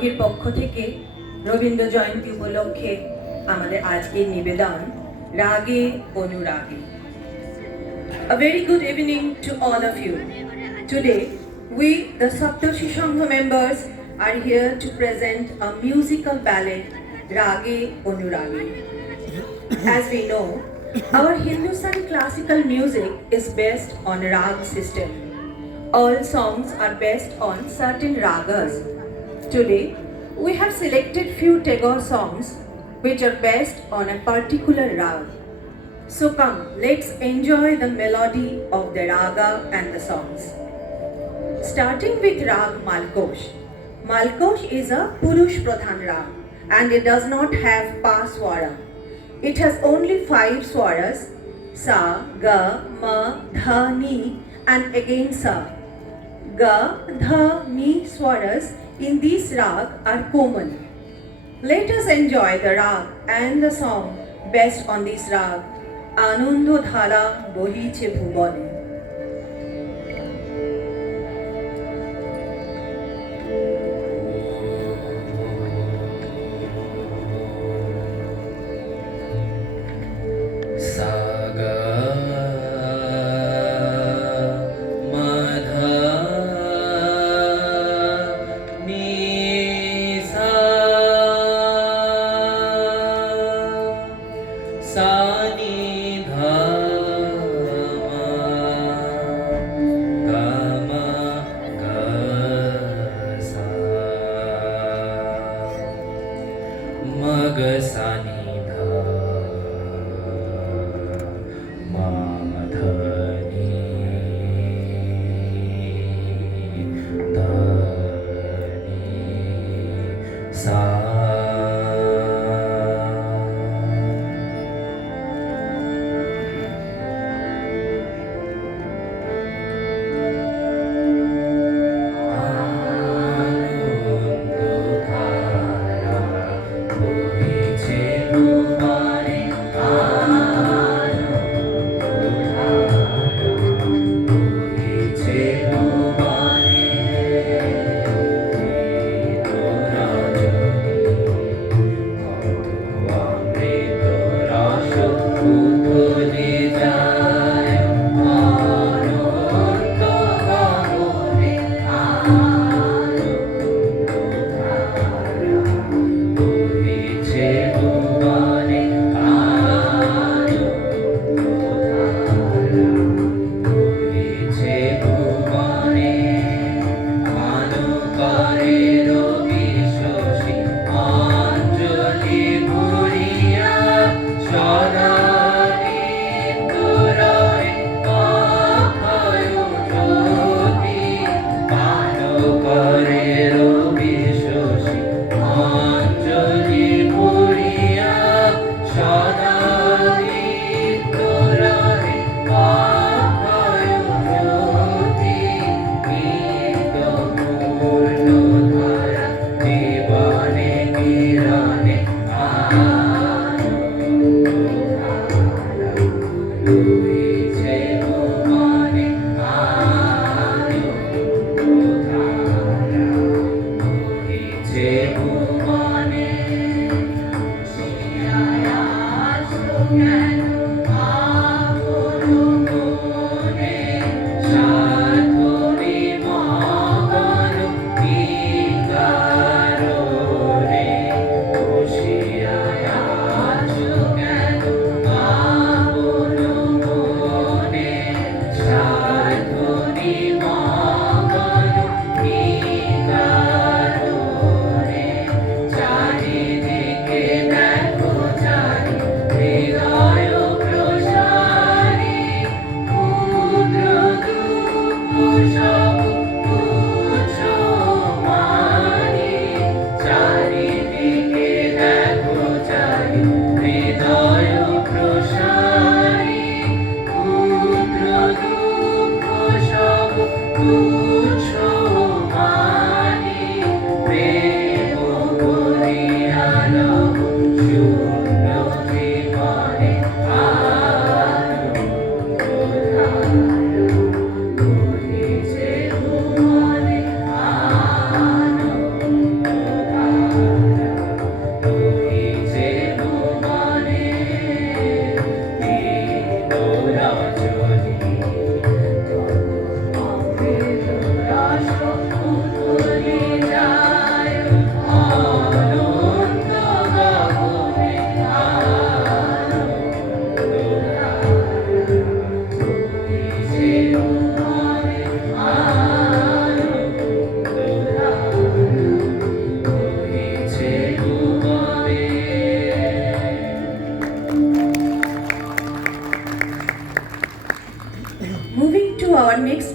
সংঘের পক্ষ থেকে রবীন্দ্র জয়ন্তী উপলক্ষে আমাদের আজকের নিবেদন রাগে অনুরাগে। A very good evening to all of you. Today, we, the Saptarshi Sangha members, are here to present a musical ballet, Rage Anurage. As we know, our Hindustani classical music is based on rag system. All songs are based on certain ragas. Today, we have selected few Tagore songs which are based on a particular rag. So come, let's enjoy the melody of the raga and the songs. Starting with Rag Malkosh. Malkosh is a Purush Pradhan rag and it does not have pa swara. It has only 5 swaras, sa, ga, ma, dha, ni and again sa. Ga, dha, ni swaras in this rag are common. Let us enjoy the rag and the song based on this rag. Anando dhara bohiche bhubone.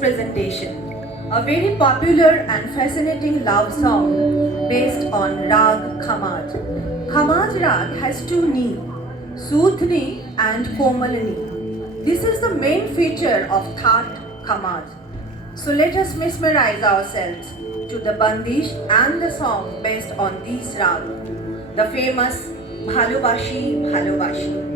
presentation, a very popular and fascinating love song based on Rag Khamaj. Khamaj Rag has two ni, Sudhni and Komalni. This is the main feature of Thaat Khamaj. So let us mesmerize ourselves to the bandish and the song based on these rag, the famous Bhalobashi Bhalobashi.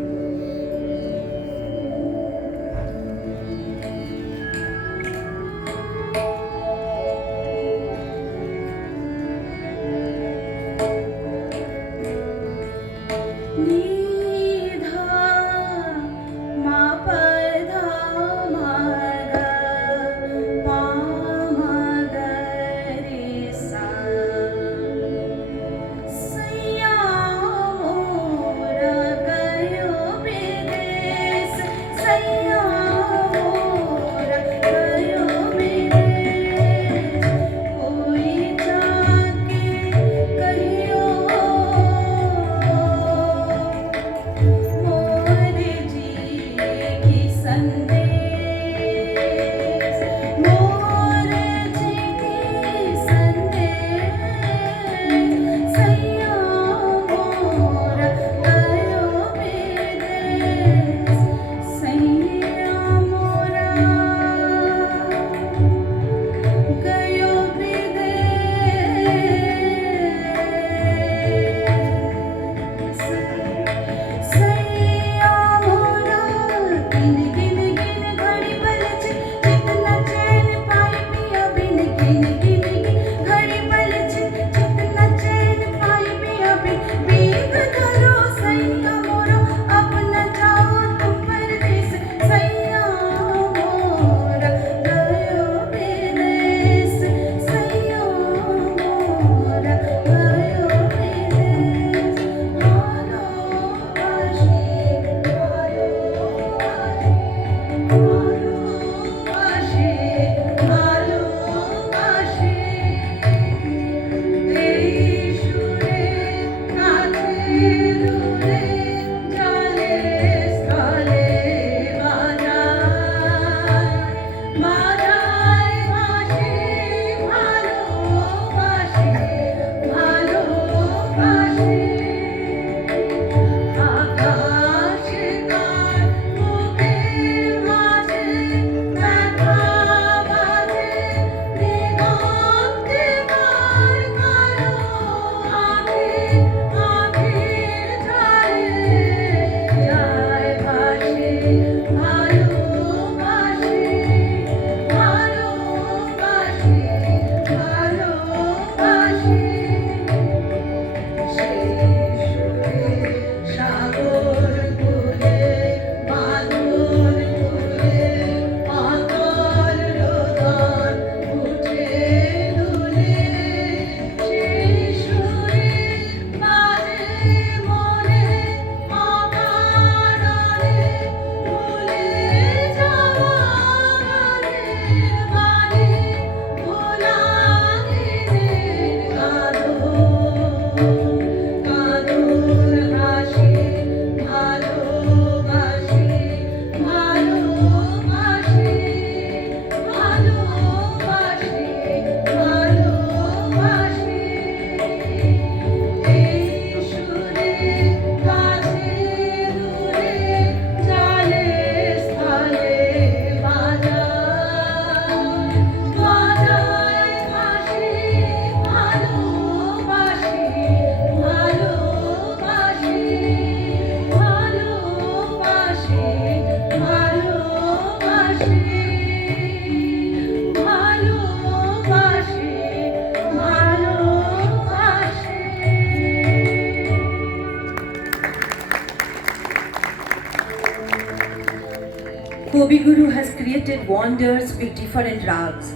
Kobi Guru has created wonders with different rags.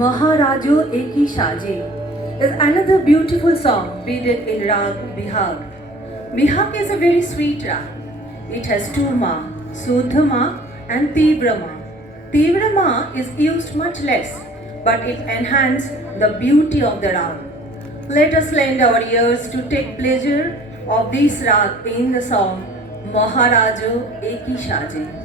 Maharajo Eki Saje is another beautiful song beaded in rag Bihag. Bihag is a very sweet rag. It has two ma, Sudhama and Tivrama. Tivrama is used much less, but it enhances the beauty of the rag. Let us lend our ears to take pleasure of this rag in the song Maharajo Eki Saje.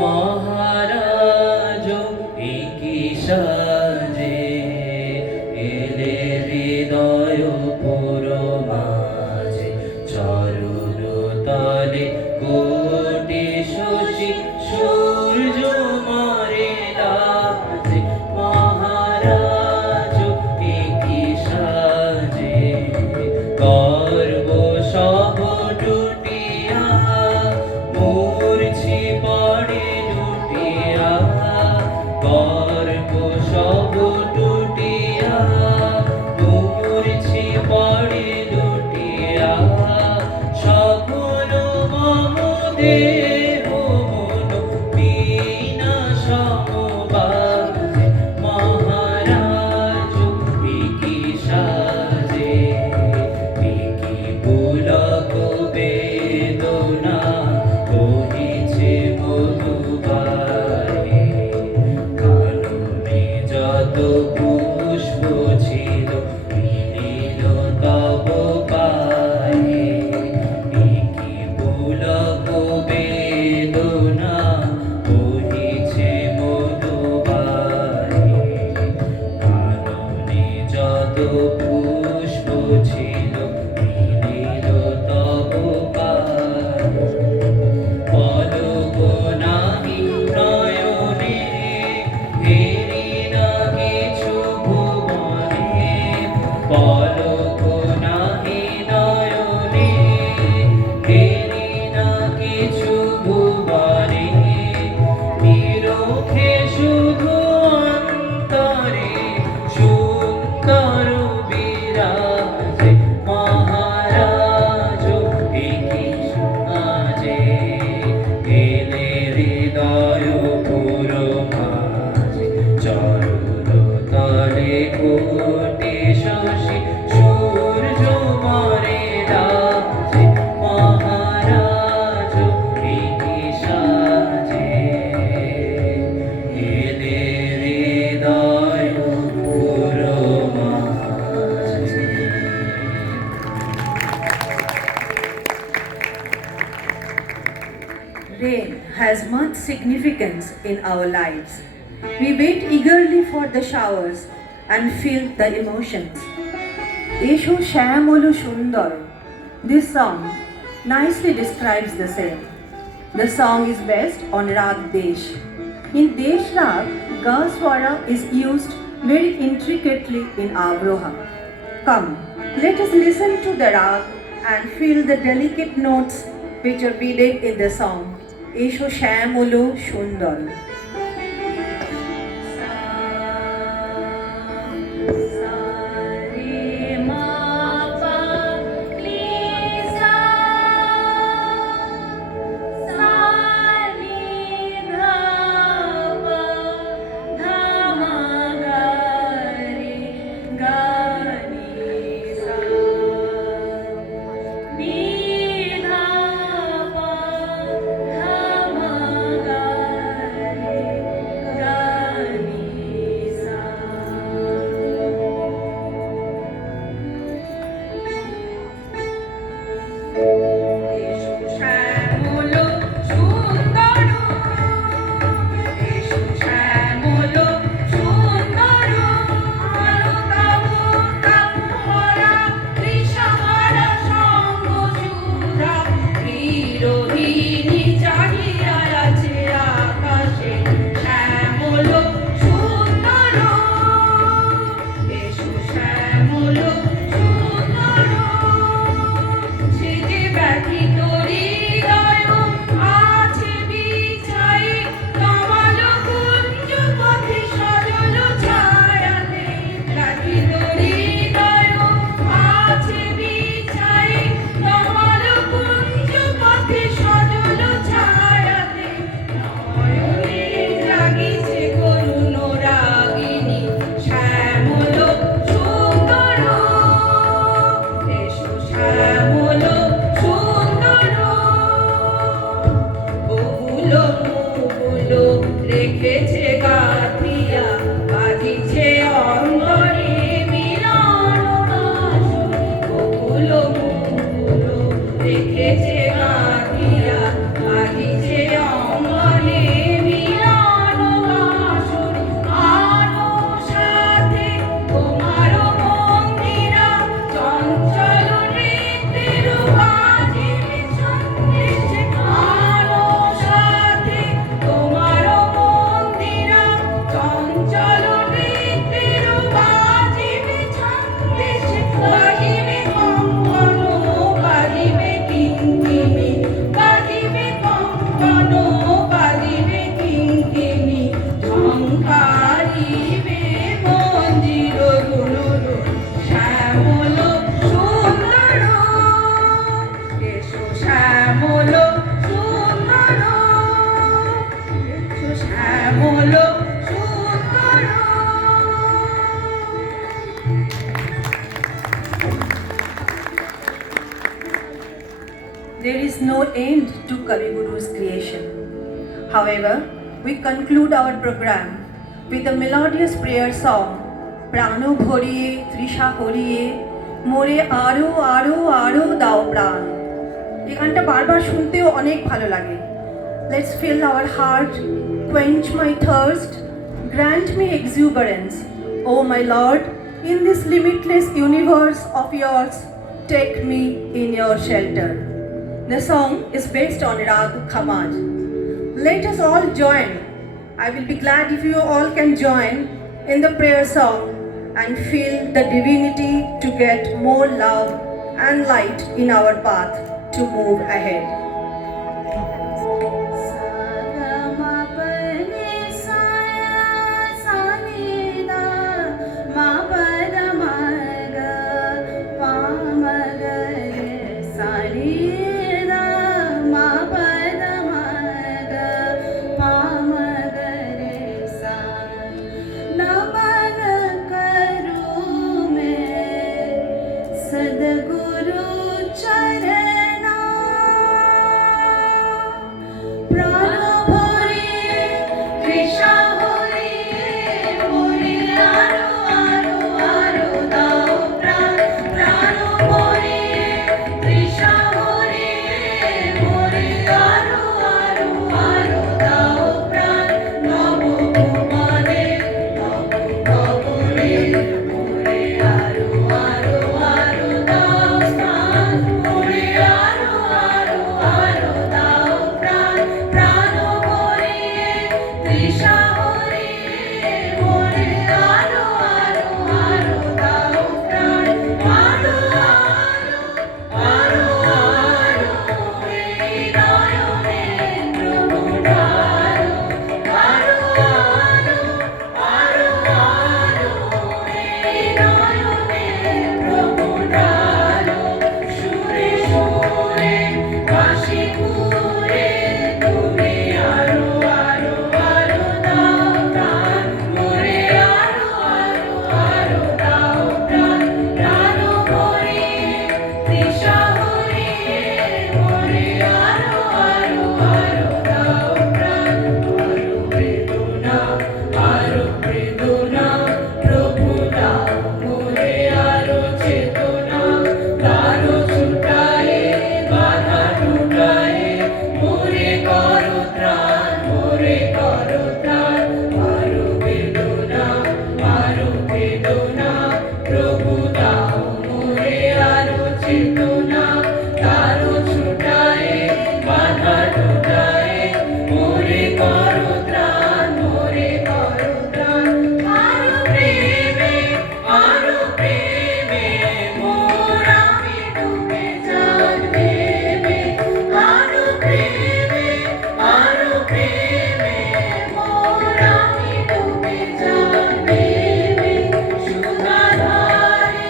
মহারাজ একি সাজে এলে হৃদয় পুর মাঝে চরণ তলে কোটি শশী সূর্য মারে লাজে মহারাজ একি সাজে গর্ব সব টুটিয়া মূর্ছি পড়ে লুটিয়া গর্ব সব টুটিয়া মূর্ছি পড়ে লুটিয়া সকল মম দেহ মন বিনা সমবাজে মহারাজ একি সাজে একি পুলক বেদনা বহিছে মধুবারে কাননে যত পুষ্প ছিল মিলিল তব পায়ে একি পুলক বেদনা বহিছে মধুবারে কাননে যত পুষ্প ছিল মিলিল তব পায়ে পলক নাহি নয়নে হেরি না কিছু ভুবনে পলক নাহি নয়নে হেরি না কিছু ভুবনে নিরখে শুধু অন্তরে সুন্দর বিরাজে মহারাজ একি সাজে এলে হৃদয় পুর মাঝে চরণ তলে কোটি শশী সূর্য মারে লাজে মহারাজ একি সাজে এলে হৃদয় পুর মাঝে। Rain has much significance in our lives. We wait eagerly for the showers and feel the emotions. Esho Shyamolu Sundar. This song nicely describes the same. The song is based on Rag Desh. In Desh Rag, Ga Swara is used very intricately in Avroha. Come, let us listen to the Rag and feel the delicate notes which are beaded in the song. Esho Shyamolu Sundar. রেখেছে গাঁথিয়া বাঁধিছে অঙ্গনে there is no end to Kavi Guru's creation. However, we conclude our program with a melodious prayer song, Prano Bhoriye, Trisha Horiye, More Aro Aro Aro Dao Pran. এই গানটা বারবার শুনতেও অনেক ভালো লাগে। Let's fill our heart, quench my thirst, grant me exuberance. Oh my Lord, in this limitless universe of yours, take me in your shelter. The song is based on Rag Khamaj. Let us all join. I will be glad if you all can join in the prayer song and feel the divinity to get more love and light in our path to move ahead. सद्गुरु चरणा प्राण भरिए तृषा भरिए मोरे आरो आरो आरो दाओ प्राण प्राण भरिए तृषा भरिए मोरे आरो आरो आरो दाओ प्राण नव भुवने नव भुवने मोरे आरो आरो आरो दाओ प्राण मोरे आरो आरो आरो दाओ प्राण प्राण भरिए तृषा भरिए मोरे आरो आरो आरो दाओ प्राण आरो आरो आरो हे नयने प्रभु ढालो आरो आरो आरो हे नयने प्रभु ढालो সুরে সুরে কাশি পুরে তুমি আরো আরো আরো দাও প্রাণ মোরে আরো আরো আরো দাও প্রাণ প্রাণ ভরিয়ে তৃষা ভরিয়ে মোরে আরো আরো আরো দাও প্রাণ আরো বেদনা প্রভু দাও মোরে আরো চেতনা তারো ছুটায়ে বাধা ঢুকায়ে মোরে করো ত্রাণ আরো বেদনা প্রভু দাও মোরে আরো চেতনা তারো ছুটায়ে বাধা ঢুকায়ে মোরে করো ত্রাণ আরো প্রেমে মোর আমি ডুবে যাই প্রেমে আরো প্রেমে মোর আমি ডুবে যাই প্রেমে সুধাধারে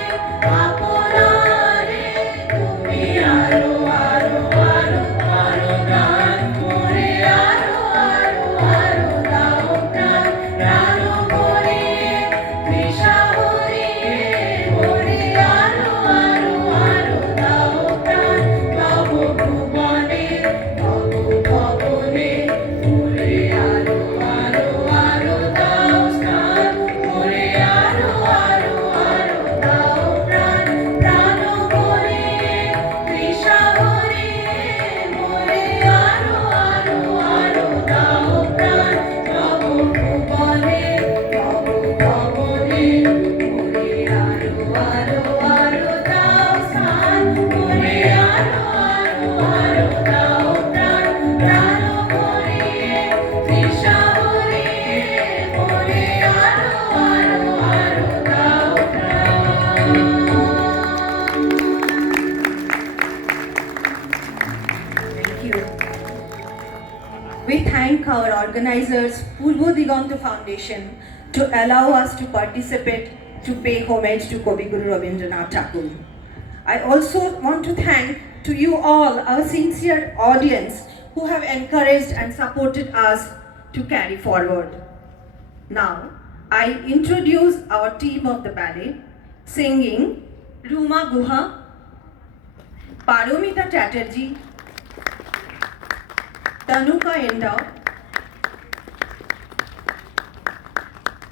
আপনারে তুমি আরো আরো আরো আরো গান মোরে আরো আরো আরো দাও প্রাণ প্রাণ ভরিয়ে তৃষা ভরিয়ে মোরে আরো আরো আরো দাও প্রাণ তব ভুবনে তব ভবনে মোরে আরো আরো আরো দাও স্থান মোরে আরো আরো আরো দাও প্রাণ প্রাণ ভরিয়ে তৃষা ভরিয়ে মোরে আরো আরো আরো দাও প্রাণ তব ভুবনে তব ভবনে মোরে আরো আরো আরো দাও স্থান মোরে আরো আরো আরো দাও প্রাণ প্রাণ ভরিয়ে তৃষা ভরিয়ে মোরে আরো আরো আরো দাও প্রাণ। Thank you. We thank our organizers, Purvo Digonta Foundation, to allow us to participate to pay homage to Kavi Guru Rabindranath Tagore. I also want to thank to you all, our sincere audience, who have encouraged and supported us to carry forward. Now, I introduce our team of the ballet, singing Ruma Guha, Paromita Chatterjee, Tanuka Indau,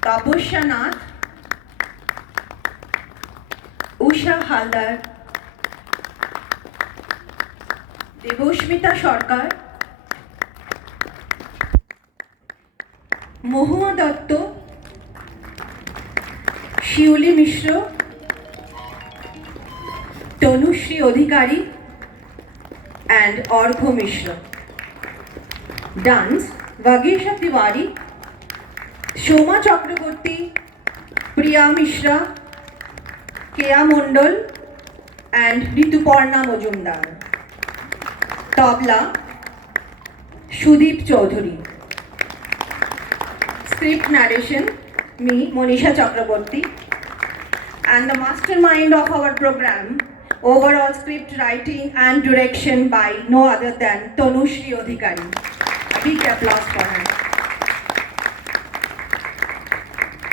Tapasya Nath, Usha Haldar, Debosmita Sarkar, Mohua Datto, Shiuli Mishra, Tanushri Adhikari, and Orgho Mishra. Dance, Vagesha Tiwari, Shoma Chakraborty, Priya Mishra, Kea Mondal, and Rituparna Majumdar. Tabla, Shudeep Chaudhary. Script narration, me, Monisha Chakraborty. And the mastermind of our program, overall script writing and direction by no other than Tanushri Adhikari. A big applause for her.